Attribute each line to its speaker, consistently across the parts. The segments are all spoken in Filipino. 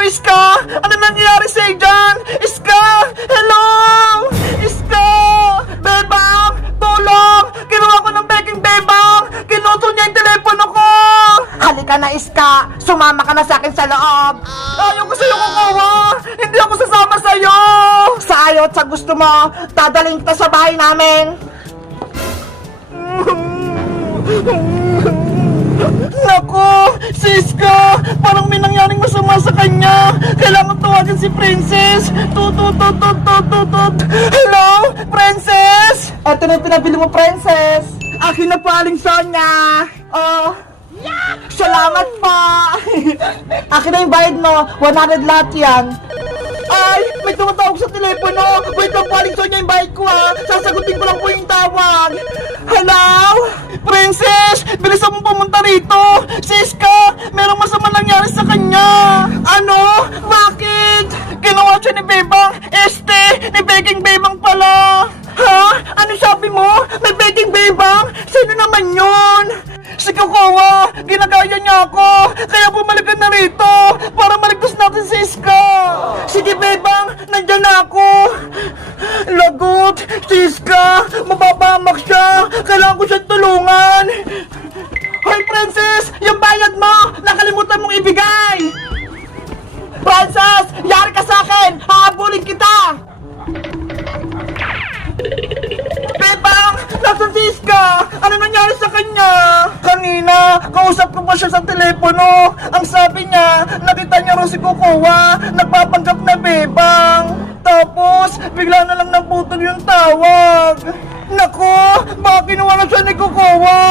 Speaker 1: Iska! Ano nangyayari sa'yo dyan? Iska! Hello! Iska! Bebang! Tulong! Kinuha ko ng beking bebang! Kinutol niya yung telepono ko! Halika na, Iska! Sumama ka na sa akin sa loob! Ayaw ko sa'yo kukuha! Hindi ako sasama sa'yo! Sa ayaw at sa gusto mo, dadaling kita sa bahay namin! Nako! Siska! Parang may sa! Si Princess! Tutut, tutut, tutut, tutut! Hello? Princess? Ito na pinabili mo, Princess! Akin na paling Sonya! Oh! Salamat po! Akin na yung bayad mo! 100 lahat yan! Ay! May tumatawag sa telepono! Wait lang po, Aling Sonya, yung bayad ko ha! Sasagutin ko lang po yung tawag! Hello? Princess! Bilisan mo pumunta rito! Siska! Merong masama Niya ako! Kaya bumalik ka na rito! Para maligtas natin si Iska! Sige, Bebang! Nandyan na ako! Lagot! Si Iska! Mababamak siya! Kailangan ko siyang tulungan! Hoy, Princess! Yung bayad mo! Nakalimutan mong ibigay! Ko siya sa telepono. Ang sabi niya, nakita niya raw si Kukuha, nagpapanggap na Bebang. Tapos, bigla na lang naputol yung tawag. Nako, baka kinuha na siya ni Kukuha.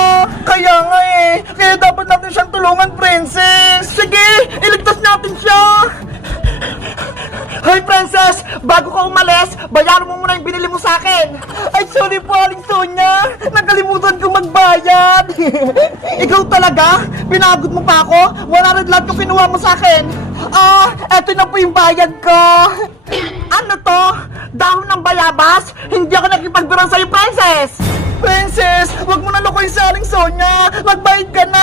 Speaker 1: Kaya nga eh, kaya dapat natin siyang tulungan, Princess. Sige, iligtas natin siya. Hoy, Princess! Bago ka umalis, bayaran mo muna yung binili mo sa akin! Ay, sorry po, Aling Sonya! Nakalimutan ko magbayad! Ikaw talaga? Pinagod mo pa ako? 100 lahat yung kinuha mo sa akin! Ah, eto na po yung bayad ko! Ano to? Dahon ng bayabas? Hindi ako nakipagbiran sa'yo, Princess! Princess, wag mo na lukoy sa Aling Sonya! Magbayad ka na!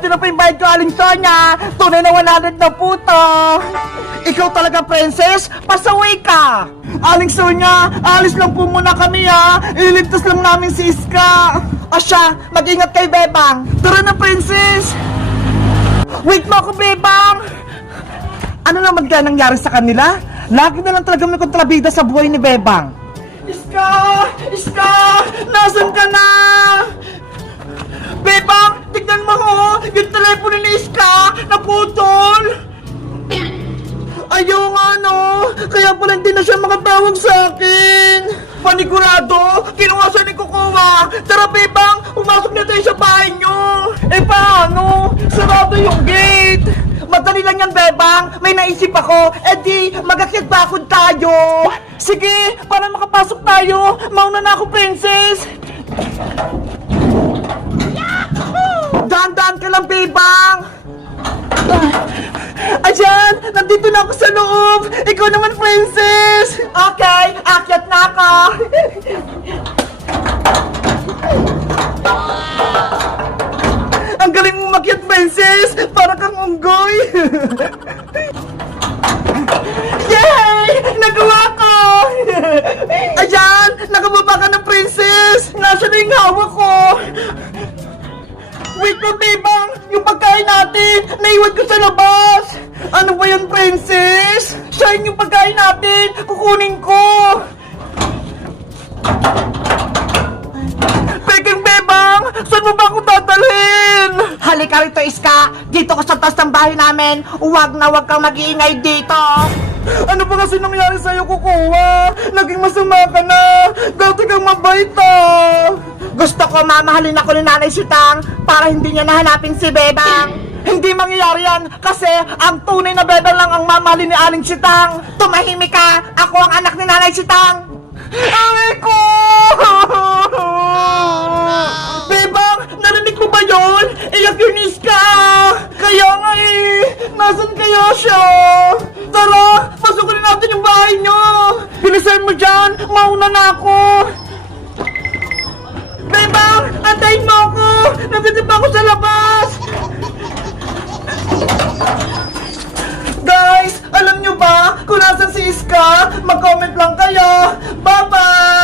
Speaker 1: Eto na yung bayad ko, Aling Sonya! Tunay na 100 na po to! Ikaw talaga, Princess? Pasaway ka! Aling Sonya, alis lang po muna kami ha! Iligtas lang namin si Iska! Asya, mag-ingat kay Bebang! Tara na, Princess! Wait mo ako, Bebang! Ano naman kaya nangyari sa kanila? Lagi na lang talaga may kontrabida sa buhay ni Bebang. Iska! Iska! Nasaan ka na? Kaya pala hindi na siya makatawag sa akin! Panigurado! Kinuha siya ni Kukuha! Tara Bebang! Pumasok na tayo sa bahay nyo! Eh paano? Sarado yung gate! Madali lang yan, Bebang! May naisip ako! Eh di, mag-akit bakod tayo! Sige! Para makapasok tayo! Mauna na ako, Princess! Dahan-dahan ka lang, Bebang! Ayan! Nandito na ako sa loob! Ikaw naman, princess! Okay, akyat na ako! Ang galing mo makyat, princess! Para kang unggoy! Yay! Nagawa ko! Ayan! Nakababa ka na, princess! Nasaan na yung hawak ko? Wait lang, Bebang! Yung pagkain natin! Naiwan ko sa labas! Ano ba yan, princess? Siya yung pagkain natin! Kukunin ko! Peking Bebang! Saan mo ba ako dadalhin? Halika rito, Iska! Dito ko sa taas ng bahay namin! Huwag na huwag kang mag-iingay dito! Ano ba kasi nangyari sa'yo, kukuha? Naging masama ka na! Dati kang mabait ah! Gusto ko mamahalin ako ni Nanay Sitang para hindi niya nahanapin si Bebang. Hindi mangyayari yan kasi ang tunay na Bebang lang ang mamahalin ni Aling Sitang. Tumahimik ka! Ako ang anak ni Nanay Sitang! Aray ko! Bebang, narinig mo ba yun? Iyak yung Iska! Kaya nga eh! Nasaan kaya siya? Tara! Pasukin natin yung bahay nyo! Bilisan mo dyan! Mauna na ako! Bebang! Antayin mo ako! Nandito pa ako sa labas! Guys, alam nyo ba kung nasan si Iska? Mag-comment lang kayo. Bye-bye!